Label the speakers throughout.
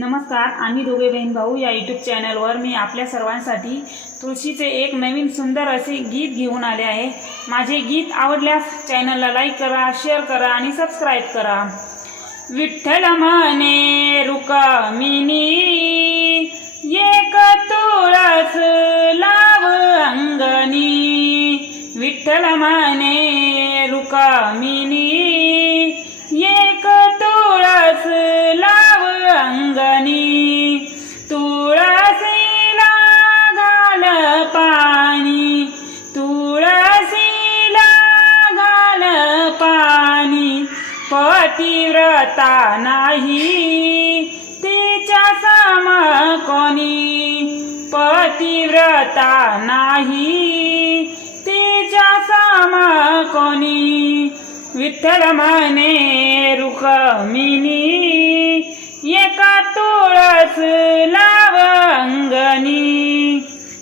Speaker 1: नमस्कार आम्ही दोघे बहीण भाऊ या यूट्यूब चॅनलवर मी आपल्या सर्वांसाठी तुळशीचे एक नवीन सुंदर असे गीत घेऊन आले आहे. माझे गीत आवडल्यास चॅनलला लाईक करा शेअर करा आणि सबस्क्राईब करा. विठ्ठल म्हणे रुक्मिणी एक तुळस पतिव्रता नाही. तिच्या सम कोणी पतिव्रता नाही. तिच्या सम कोणी विठ्ठल म्हणे रुक्मिणी एका तुळस लावंगनी.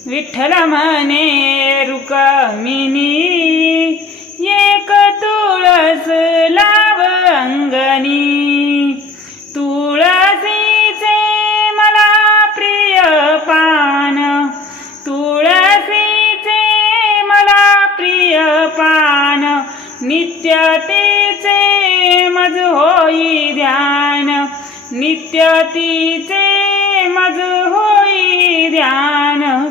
Speaker 1: विठ्ठल म्हणे रुक्मिणी नित्यतेचे मज होई ध्यान. नित्यतीचे मज होई ध्यान.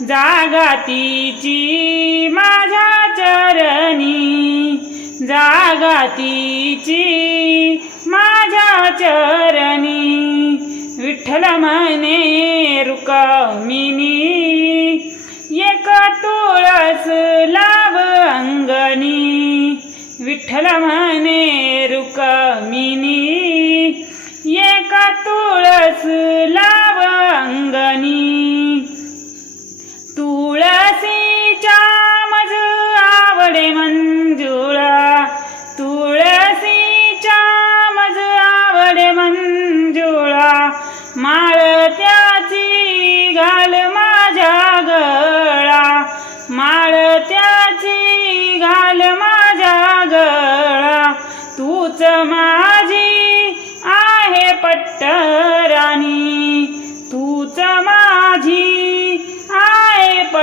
Speaker 1: जागातीची माझ्या चरणी. जागातीची माझ्या चरणी. विठ्ठल म्हणे रुकमिनी एक तुळस लाव अंगणी. विठ्ठल म्हणे रुकामिनी एका तुळस लाव अंगणी.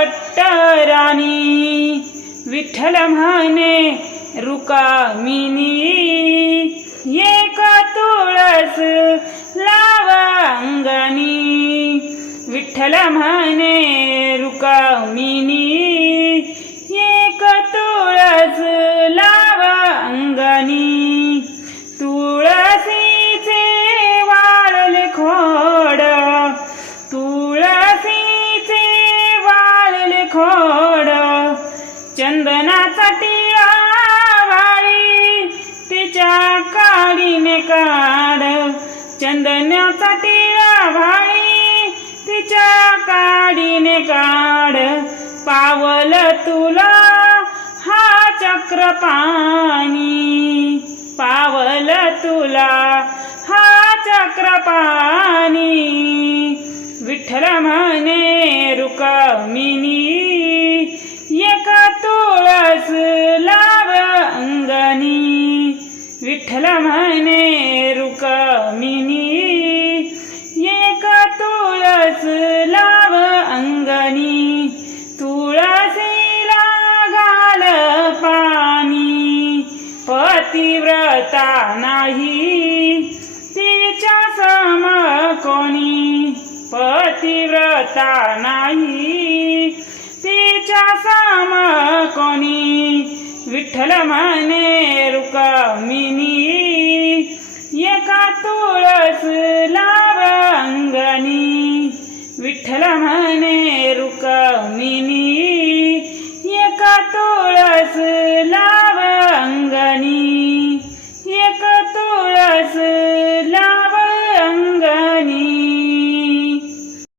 Speaker 1: आहे पट्टराणी विठ्ठल म्हणे रुकामिनी एक तुळस लाव विठ्ठल म्हणे रुकामिनी चंदनाचा टिळा वाळी तिच्या काडीने काढ. चंदनाचा टिळा वाळी तिच्या काडीने काढ. पावल तुला हा चक्र पाणी. पावल तुला हा चक्र पाणी. विठ्ठल म्हणे रुकमिनी विठ्ठल म्हणे रुक्मिणी एक तुळस लाव अंगणी? तुळसीला घाल पाणी पतिव्रता नाही तिच्या सम कोणी? पतिव्रता नाही तिच्या सम विठ्ठल माने रुकामिनी एका तुळस लावांगणी विठ्ठल म्हणे रुकामिनी एका तुळस ला